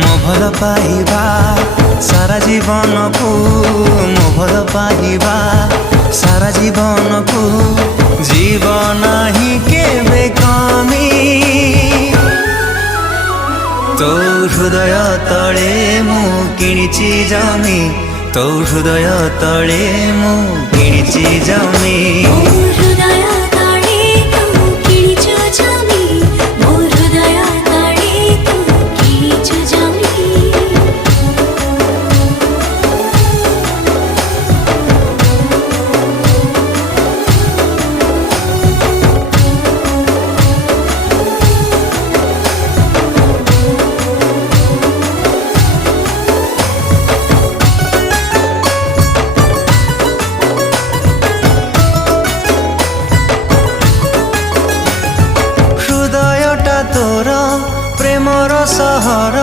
ମୋ ଭଲ ପାଇବା ସାରା ଜୀବନକୁ ମୋ ଭଲ ପାଇବା ସାରା ଜୀବନକୁ ଜୀବନ ହିଁ କେବେ କମି ତୋ ହୃଦୟ ତଳେ ମୁଁ କିଣିଛି ଜମି ତୋ ହୃଦୟ ତଳେ ମୁଁ କିଣିଛି ଜମି ହୃଦୟ